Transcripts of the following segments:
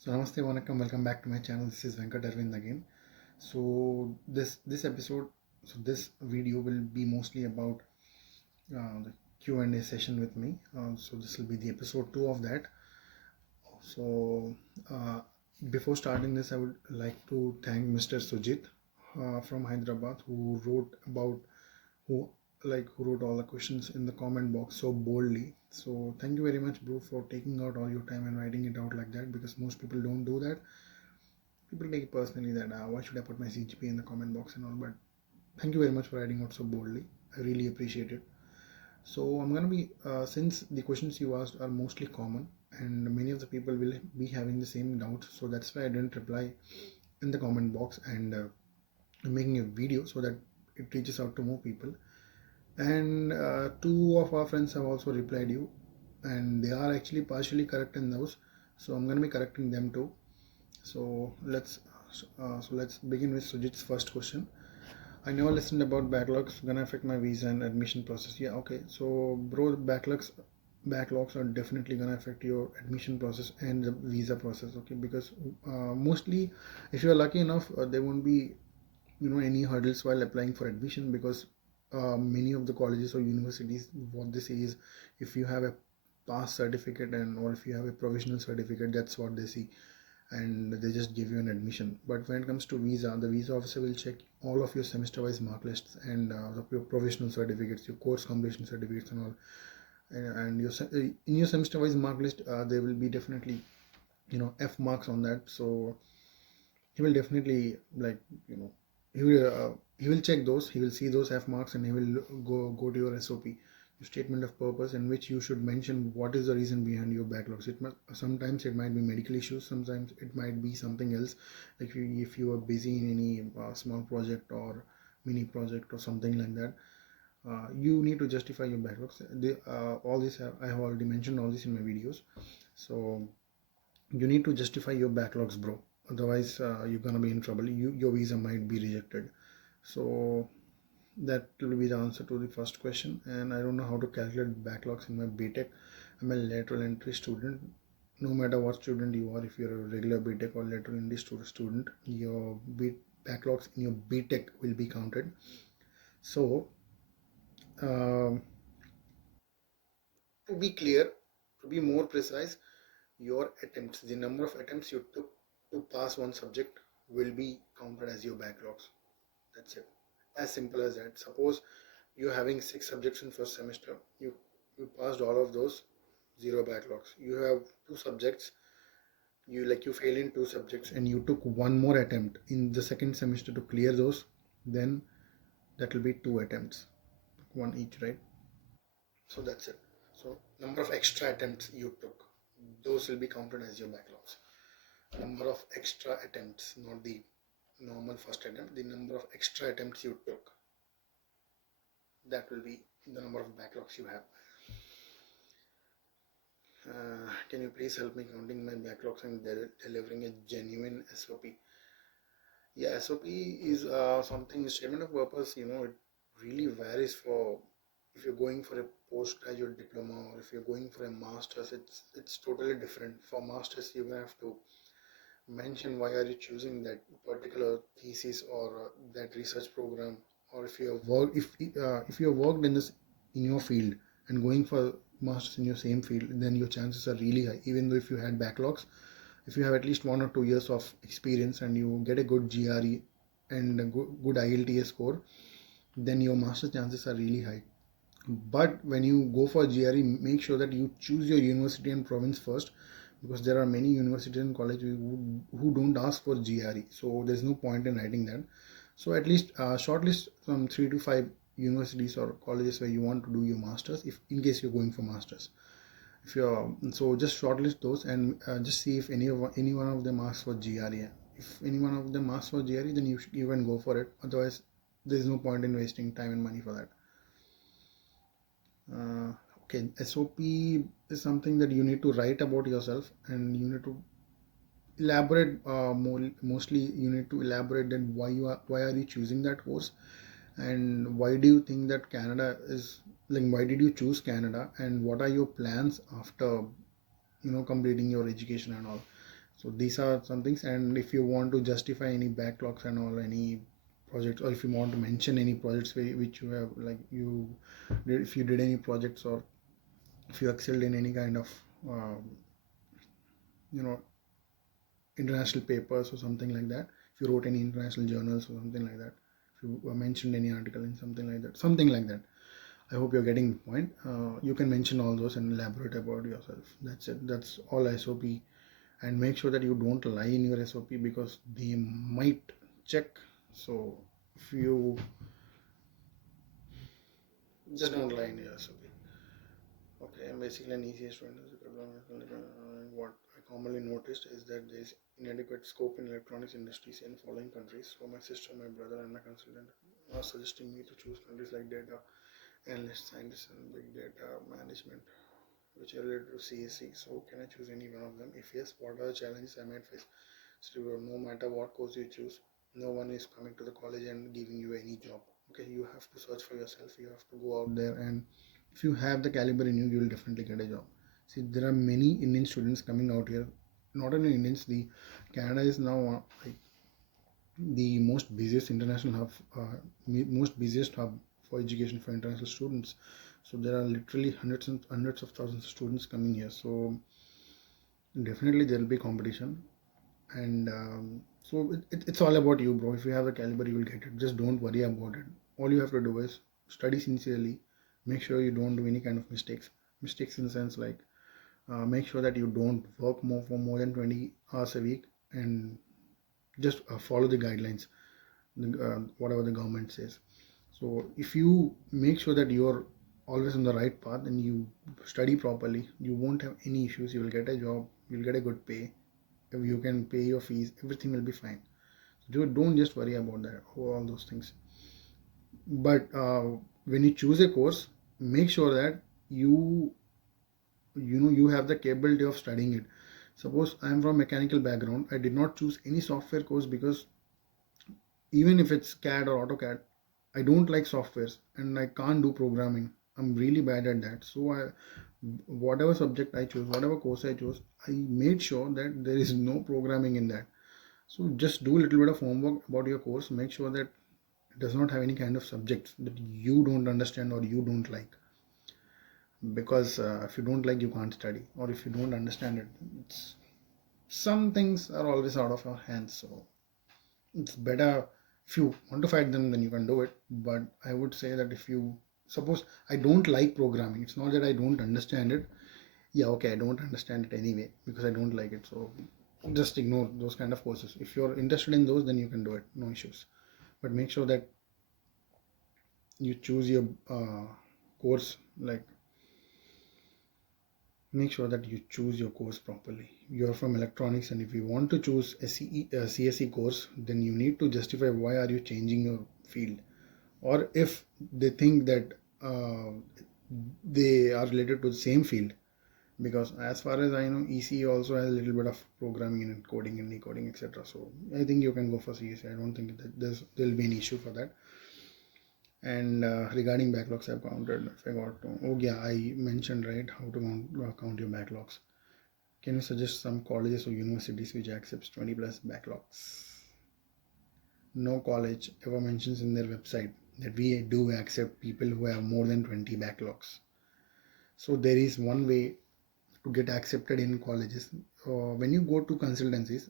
So Namaste, Vanakkam, welcome back to my channel. This is Venkat Arvind again. So this episode, this video will be mostly about the Q&A session with me. So this will be the episode 2 of that. So uh, before starting this, I would like to thank Mr. Sujit from Hyderabad who who wrote all the questions in the comment box so boldly. So thank you very much, bro, for taking out all your time and writing it out like that, because most people don't do that. People take it personally that why should I put my CGPA in the comment box and all. But thank you very much for writing out so boldly. I really appreciate it. So I'm gonna be since the questions you asked are mostly common and many of the people will be having the same doubts, so that's why I didn't reply in the comment box, and I'm making a video so that it reaches out to more people. And two of our friends have also replied you, and they are actually partially correct in those, so I'm gonna be correcting them too. So let's begin with Sujit's first question. I never listened about backlogs gonna affect my visa and admission process. Yeah, okay. So bro, backlogs are definitely gonna affect your admission process and the visa process. Okay, because mostly, if you are lucky enough, there won't be any hurdles while applying for admission, because many of the colleges or universities, what they say is, if you have a pass certificate and or if you have a provisional certificate, that's what they see, and they just give you an admission. But when it comes to visa, the visa officer will check all of your semester wise mark lists and your provisional certificates, your course completion certificates and all, and in your semester wise mark list, there will be definitely F marks on that. So he will definitely, like, he will check those, he will see those F marks, and he will go to your SOP, your statement of purpose, in which you should mention what is the reason behind your backlogs. Sometimes it might be medical issues, sometimes it might be something else, like if you are busy in any small project or mini project or something like that. You need to justify your backlogs. All this I have already mentioned all this in my videos. So you need to justify your backlogs, bro. Otherwise, you're gonna be in trouble. Your visa might be rejected. So that will be the answer to the first question. And I don't know how to calculate backlogs in my BTech. I'm a lateral entry student. No matter what student you are, if you're a regular BTech or lateral entry student, your backlogs in your BTech will be counted. So um, to be clear, to be more precise, your attempts, the number of attempts you took to pass one subject, will be counted as your backlogs. That's it. As simple as that. Suppose you're having 6 subjects in first semester, you passed all of those, zero backlogs. You have 2 subjects, you fail in 2 subjects, and you took one more attempt in the second semester to clear those, then that will be 2 attempts, one each, right? So that's it. So number of extra attempts you took, those will be counted as your backlogs. Number of extra attempts, not the normal first attempt, the number of extra attempts you took, that will be the number of backlogs you have. Can you please help me counting my backlogs and delivering a genuine SOP? Yeah, SOP is something, statement of purpose, it really varies for, if you're going for a postgraduate diploma or if you're going for a master's, it's totally different. For master's, you have to mention why are you choosing that particular thesis or that research program, or if you have worked in this, in your field, and going for masters in your same field, then your chances are really high. Even though if you had backlogs, if you have at least 1 or 2 years of experience and you get a good GRE and a good IELTS score, then your master's chances are really high. But when you go for GRE, make sure that you choose your university and province first, because there are many universities and colleges who don't ask for GRE, so there's no point in writing that. So at least shortlist from 3 to 5 universities or colleges where you want to do your masters, if in case you're going for masters. If you're So just shortlist those, and just see if any one of them asks for GRE. If any one of them asks for GRE, then you can go for it. Otherwise, there's no point in wasting time and money for that. uh, okay, SOP is something that you need to write about yourself, and you need to elaborate mostly you need to elaborate that why are you choosing that course, and why do you think that Canada is, like, why did you choose Canada, and what are your plans after completing your education and all. So these are some things. And if you want to justify any backlogs and all, any projects, or if you want to mention any projects which you have, like you did, if you did any projects, or if you excelled in any kind of um, you know international papers or something like that, if you wrote any international journals or something like that, if you mentioned any article in something like that, I hope you're getting the point. You can mention all those and elaborate about yourself. That's it. That's all SOP. And make sure that you don't lie in your SOP, because they might check. So if you just don't lie in your SOP. Okay, I'm basically an ECS student. What I commonly noticed is that there is inadequate scope in electronics industries in following countries. So my sister, my brother, and my consultant are suggesting me to choose countries like data analyst, scientist, and big data management, which are related to CSE. So can I choose any one of them? If yes, what are the challenges I might face? So no matter what course you choose, no one is coming to the college and giving you any job. Okay, you have to search for yourself. You have to go out there, and if you have the caliber in you, you will definitely get a job. See, there are many Indian students coming out here. Not only Indians, the Canada is now like the most busiest international hub, most busiest hub for education for international students. So there are literally hundreds and hundreds of thousands of students coming here. So definitely there will be competition, and so it's all about you, bro. If you have the caliber, you will get it. Just don't worry about it. All you have to do is study sincerely. Make sure you don't do any kind of mistakes in the sense like make sure that you don't work for more than 20 hours a week, and just follow the guidelines, whatever the government says. So if you make sure that you're always on the right path and you study properly, you won't have any issues. You will get a job, you'll get a good pay, if you can pay your fees, everything will be fine. So don't just worry about that, all those things. But when you choose a course, make sure that you have the capability of studying it. Suppose I am from mechanical background, I did not choose any software course because even if it's CAD or AutoCAD, I don't like softwares and I can't do programming. I'm really bad at that. So whatever subject I chose, whatever course I chose, I made sure that there is no programming in that. So just do a little bit of homework about your course. Make sure that it does not have any kind of subjects that you don't understand or you don't like. Because if you don't like, you can't study, or if you don't understand it, some things are always out of your hands. So it's better, if you want to fight them, then you can do it. But I would say that if you suppose I don't like programming, it's not that I don't understand it. Yeah, okay, I don't understand it anyway because I don't like it. So just ignore those kind of courses. If you're interested in those, then you can do it, no issues. But make sure that you choose your course, like make sure that you choose your course properly. You're from electronics, and if you want to choose a CSE course, then you need to justify why are you changing your field. Or if they think that they are related to the same field, because as far as I know, ECE also has a little bit of programming in it, coding and decoding, etc. So I think you can go for CSE. I don't think that there'll be an issue for that. And regarding backlogs, I've counted. If I got to, oh yeah, I mentioned right how to count your backlogs. Can you suggest some colleges or universities which accepts 20 plus backlogs? No college ever mentions in their website that we do accept people who have more than 20 backlogs. So there is one way to get accepted in colleges. When you go to consultancies,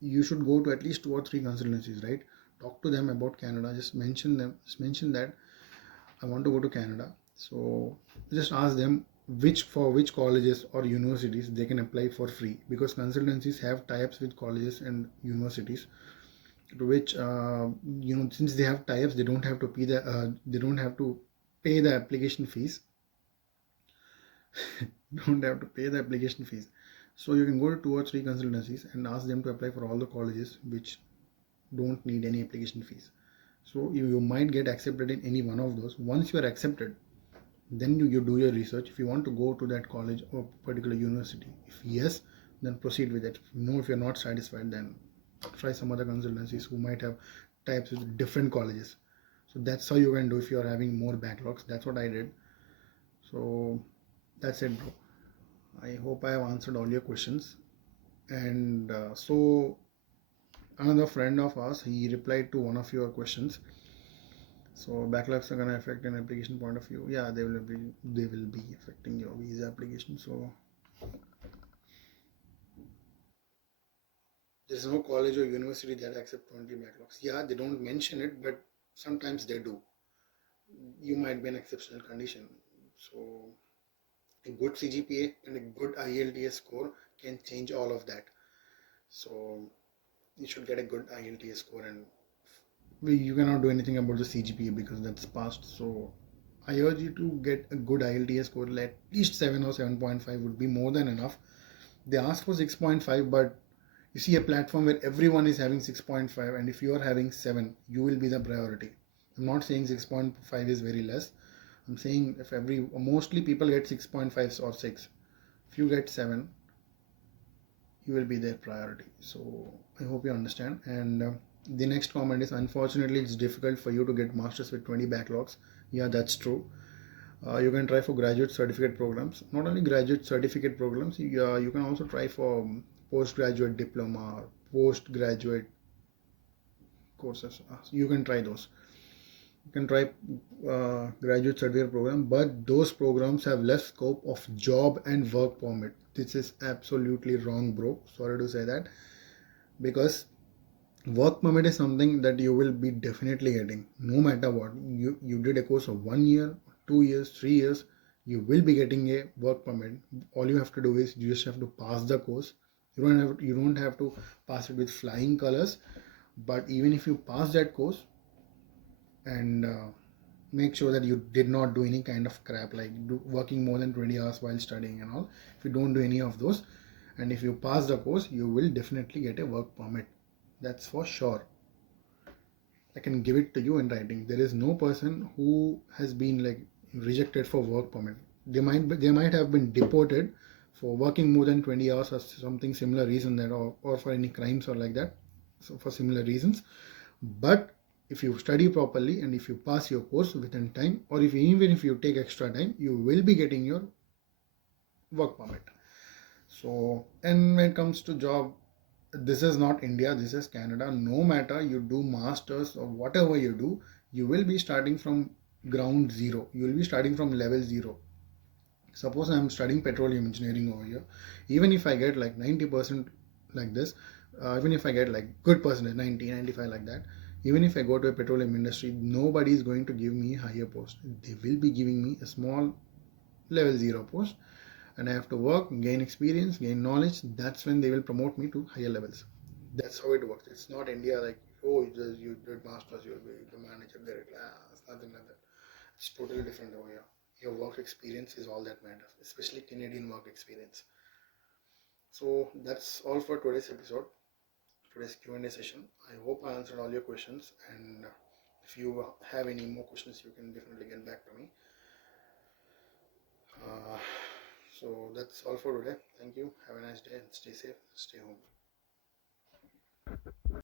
you should go to at least 2 or 3 consultancies, right? Talk to them about Canada. Just mention that I want to go to Canada. So just ask them which colleges or universities they can apply for free, because consultancies have tie-ups with colleges and universities, to which since they have tie-ups, they don't have to pay the application fees. Don't have to pay the application fees. So you can go to 2 or 3 consultancies and ask them to apply for all the colleges which don't need any application fees. So you might get accepted in any one of those. Once you are accepted, then you do your research. If you want to go to that college or particular university, if yes, then proceed with it. No, if you're not satisfied, then try some other consultancies who might have types with different colleges. So that's how you can do if you're having more backlogs. That's what I did. So that's it, bro. I hope I have answered all your questions. And so another friend of ours, he replied to one of your questions. So backlogs are gonna affect an application point of view. Yeah, they will be affecting your visa application. So there's no college or university that accept 20 backlogs. Yeah, they don't mention it, but sometimes they do. You might be an exceptional condition. So a good CGPA and a good IELTS score can change all of that. So you should get a good IELTS score, and you cannot do anything about the CGPA because that's past. So I urge you to get a good IELTS score. At least 7 or 7.5 would be more than enough. They ask for 6.5, but you see a platform where everyone is having 6.5, and if you are having 7, you will be the priority. I'm not saying 6.5 is very less. I'm saying if mostly people get 6.5 or 6. If you get 7, you will be their priority. So I hope you understand. And the next comment is, unfortunately it's difficult for you to get masters with 20 backlogs. Yeah, that's true. You can try for graduate certificate programs. Not only graduate certificate programs, you can also try for postgraduate diploma, postgraduate courses. You can try those. You can try graduate certificate program, but those programs have less scope of job and work permit. This is absolutely wrong, bro. Sorry to say that, because work permit is something that you will be definitely getting no matter what. You did a course of 1 year, 2 years, 3 years, you will be getting a work permit. All you have to do is you just have to pass the course. You don't have to pass it with flying colors, but even if you pass that course and make sure that you did not do any kind of crap like working more than 20 hours while studying and all. If you don't do any of those, and if you pass the course, you will definitely get a work permit. That's for sure. I can give it to you in writing. There is no person who has been like rejected for work permit. They might have been deported for working more than 20 hours or something similar reason, that or for any crimes or like that. So for similar reasons. But if you study properly and if you pass your course within time, or if even if you take extra time, you will be getting your work permit. So, and when it comes to job, this is not India, this is Canada. No matter you do masters or whatever you do, you will be starting from ground zero. You will be starting from level zero. Suppose I'm studying petroleum engineering over here. Even if I get like 90% like this, even if I get like good percentage, 90, 95 like that, even if I go to a petroleum industry, nobody is going to give me a higher post. They will be giving me a small level zero post, and I have to work, gain experience, gain knowledge. That's when they will promote me to higher levels. That's how it works. It's not India like, oh, you did masters, you'll be the manager there. It's nothing like that. It's totally different over here. Your work experience is all that matters, especially Canadian work experience. So that's all for today's episode, today's Q&A session. I hope I answered all your questions, and if you have any more questions, you can definitely get back to me. So that's all for today. Thank you. Have a nice day and stay safe. Stay home.